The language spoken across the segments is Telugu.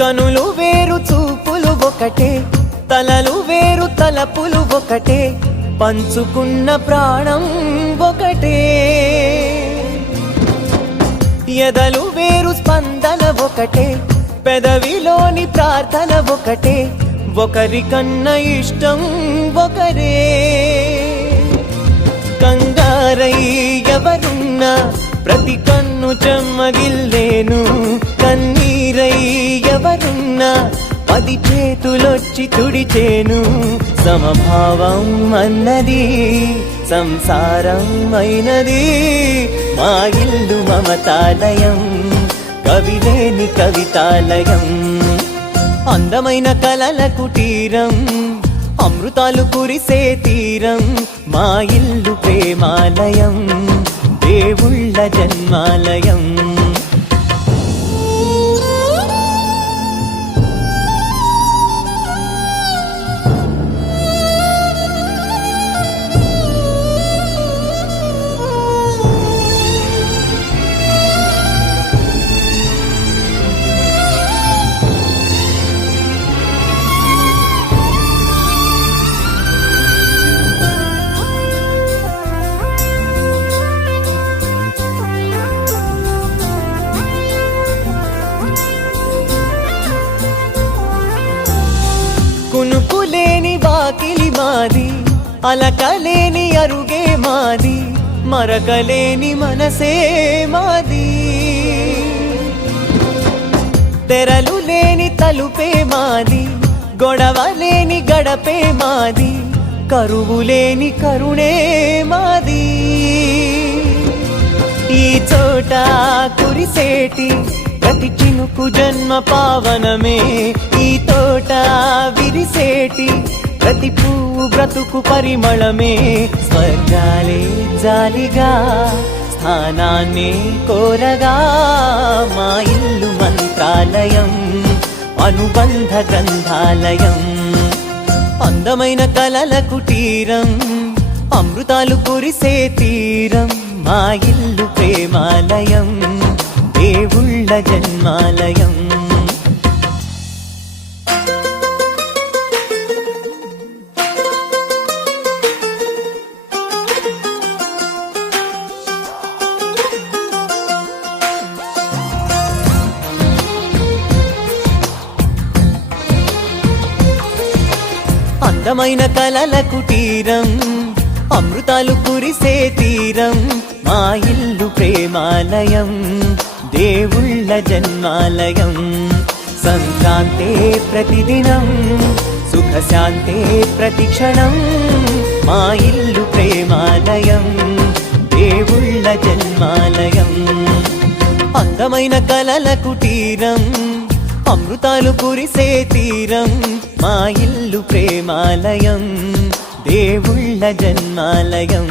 కనులు వేరు చూపులు ఒకటే, తలలు వేరు తలపులు ఒకటే, పంచుకున్న ప్రాణం ఒకటే. ఎదలు వేరు స్పందన ఒకటే, పెదవిలోని ప్రార్థన ఒకటే, ఒకరికన్నా ఇష్టం ఒకరే. కంగారై ఎవరున్నా ప్రతి కన్ను చెమ్మగిల్లేను, కన్నీరై ఎవరున్నా 10 చేతులొచ్చి తుడిచేను. సమభావం అన్నది సంసారం అయినది, మా ఇల్లు మమతాలయం, కవిలేని కవితాలయం. అందమైన కలల కుటీరం, అమృతాలు కురిసే తీరం, మా ఇల్లు ప్రేమాలయం, దేవుళ్ళ జన్మాలయం. కునుకులేని వాకిలి మాది, అలకలేని అరుగే మాది, మరకలేని మనసే మాది. తెరలు లేని తలుపే మాది, గొడవ లేని గడపే మాది, కరువు లేని కరుణే మాది. ఈ చోట కురిసేటి ప్రతి చినుకు జన్మ పావనమే, ఈ తోట విరిసేటి ప్రతి పువ్వు బ్రతుకు పరిమళమే. స్వర్గాలే జాలిగా స్థానాన్ని కోరగా, మా ఇల్లు మంత్రాలయం, అనుబంధ గ్రంథాలయం. అందమైన కలల కుటీరం, అమృతాలు కురిసే తీరం, మా ఇల్లు ప్రేమాలయం, దేవుళ్ళ జన్మాలయం. అందమైన కలల కుటీరం, అమృతాలు కురిసే తీరం, మా ఇల్లు ప్రేమాలయం, దేవుళ్ళ జన్మాలయం. సంక్రాంతే ప్రతిదినం, సుఖశాంతే ప్రతిక్షణం, మా ఇల్లు ప్రేమాలయం, దేవుళ్ళ జన్మాలయం. అందమైన కలల కుటీరం, అమృతాలు కురిసే తీరం, మా ఇల్లు ప్రేమాలయం, దేవుళ్ళ జన్మాలయం.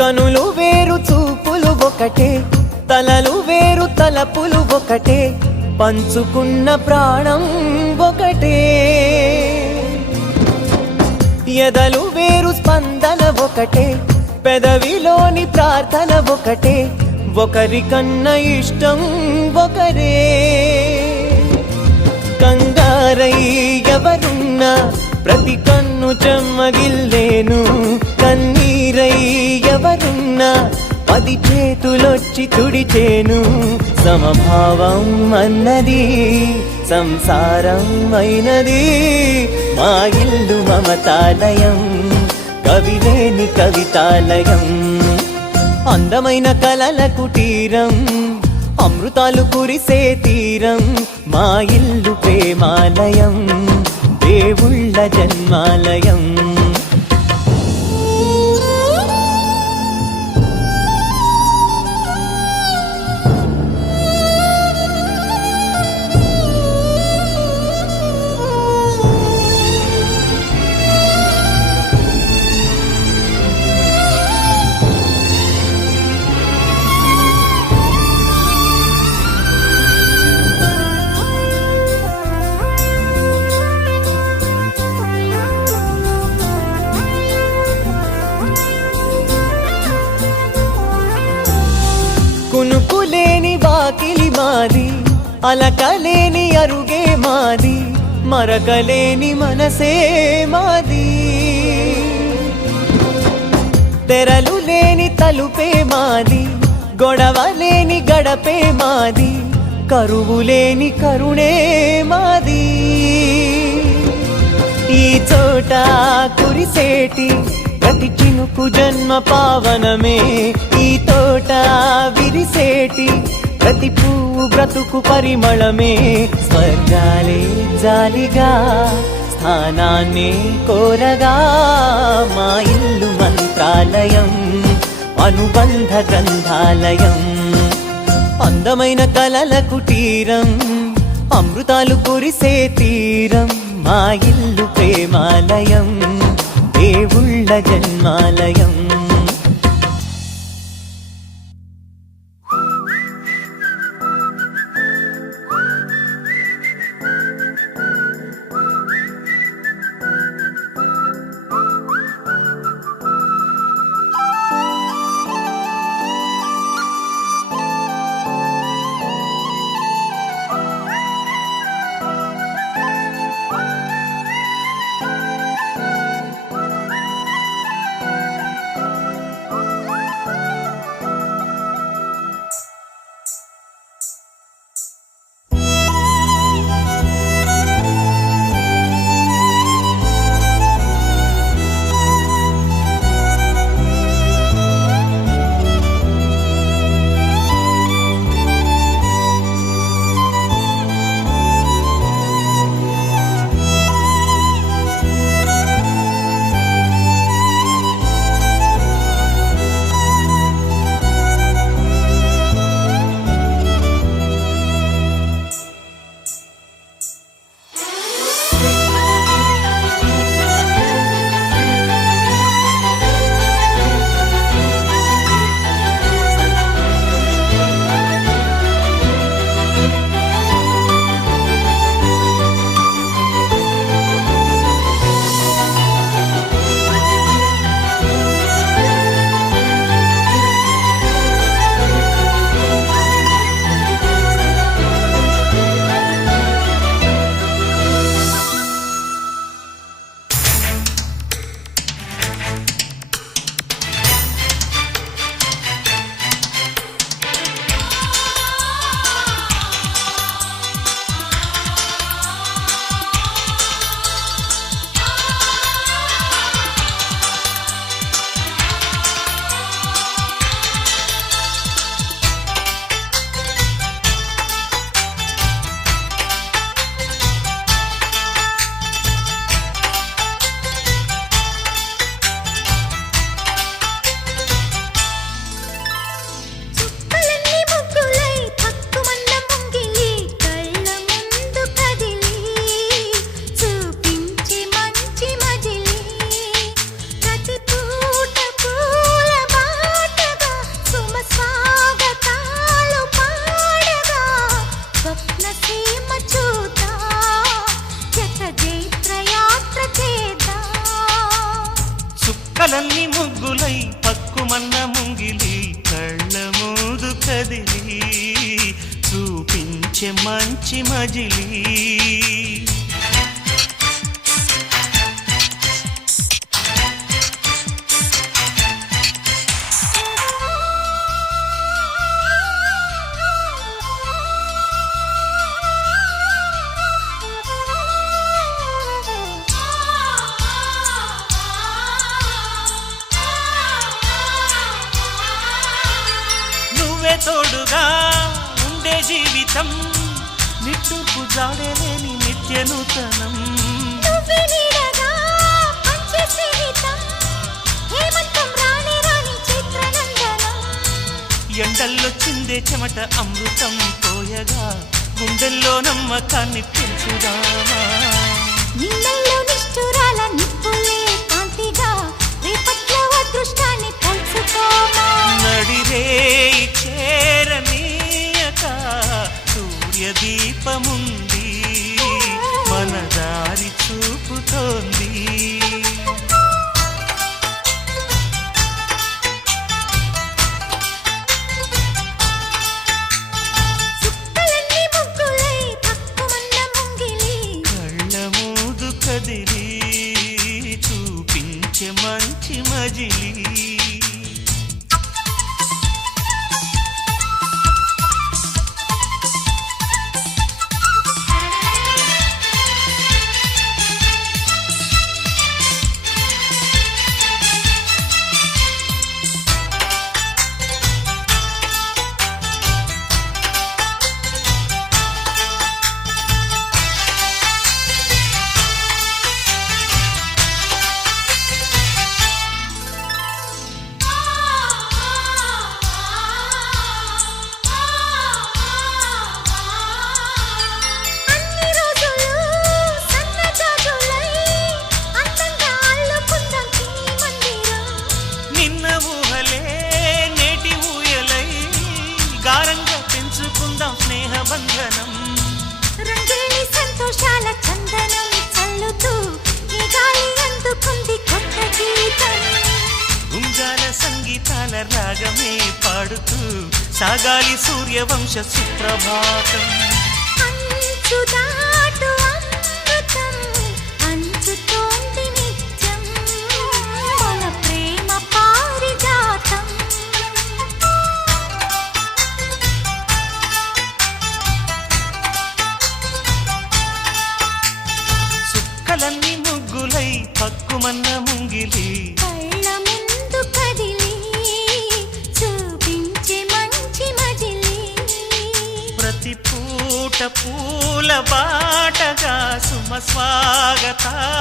కనులు వేరు చూపులు ఒకటే, తలలు వేరు తలపులు ఒకటే, పంచుకున్న ప్రాణం ఒకటే. ఎదలు వేరు స్పందన ఒకటే, పెదవిలోని ప్రార్థన ఒకటే, ఒకరికన్నా ఇష్టం ఒకరే. కంగారై ఎవరున్నా ప్రతి కన్ను చెమ్మగిల్లేను, కన్నీరై ఎవరున్నా 10 చేతులొచ్చి తుడిచేను. సమభావం అన్నది సంసారం అయినది, మా ఇల్లు మమతాలయం, కవిలేని కవితాలయం. అందమైన కలల కుటీరం, అమృతాలు కురిసే తీరం, మా ఇల్లు ప్రేమాలయం, దేవుళ్ళ జన్మాలయం. కునుకులేని వాకిలి మాది, అలకలేని అరుగే మాది, మరకలేని మనసే మాది. తెరలు లేని తలుపే మాది, గొడవలేని గడపే మాది, కరువులేని కరుణే మాది. ఈ చోట కురిసేటి ప్రతి చినుకు జన్మ పావనమే, ఈ తోట విరిసేటి ప్రతి పువ్వు బ్రతుకు పరిమళమే. స్వర్గాలే జాలిగా స్థానాన్ని కోరగా, మా ఇల్లు మంత్రాలయం, అనుబంధ గ్రంథాలయం. అందమైన కలల కుటీరం, అమృతాలు కురిసే తీరం, మా ఇల్లు ప్రేమాలయం, దేవుళ్ళ జన్మాలయం. కలల్ని ముగ్గులై పక్కుమన్న ముంగిలి కళ్ళ మూదు కదిలి చూపించే మంచి మజిలీ తోడుగా ఉండే జీవితం నిట్టూర్పు జాడలేని నిత్య నూతనం నువ్వే ఎండల్లో చిందే చెమట అమృతం పోయగా గుండెల్లో నమ్మకాన్ని పెంచుదామా నిన్నల్లో నిష్ఠురాల నిప్పులే కాంతిగా రేపట్లో అదృష్టాన్ని పంచుకోమా నడిరే చేరనీయక సూర్యదీపముంది మన దారి చూపుతోంది చుక్కలన్నీ ముగ్గులై తక్కువన్న ముంగిలి కళ్ళ మూదు కదిలి చూపించే మంచి మజిలీ అన్ని రోజులు సన్నజాజులై అందంగా అల్లుకుందాం ఈ మందిరం నిన్న ఊహలే నేటి ఊయలై గారంగా పెంచుకుందాం స్నేహబంధనం రంగేలి సంతోషాల చందనం చల్లుతూ ఈ గాలి అందుకుంది కొత్త గీతం గుంజాల సంగీతాల రాగమే పాడుతూ సాగాలి సూర్యవంశ సుప్రభాతం అంచు దాటు అమృతం అంచుతోంది నిత్యం మన ప్రేమ పారిజాతం చుక్కలన్నీ ముగ్గులై పక్కుమన్న ముంగిలి కళ్ళ ముందు కదిలి చూపించే మంచి మజిలీ ప్రతి పూట పూల బాటగా సుమ స్వాగతాల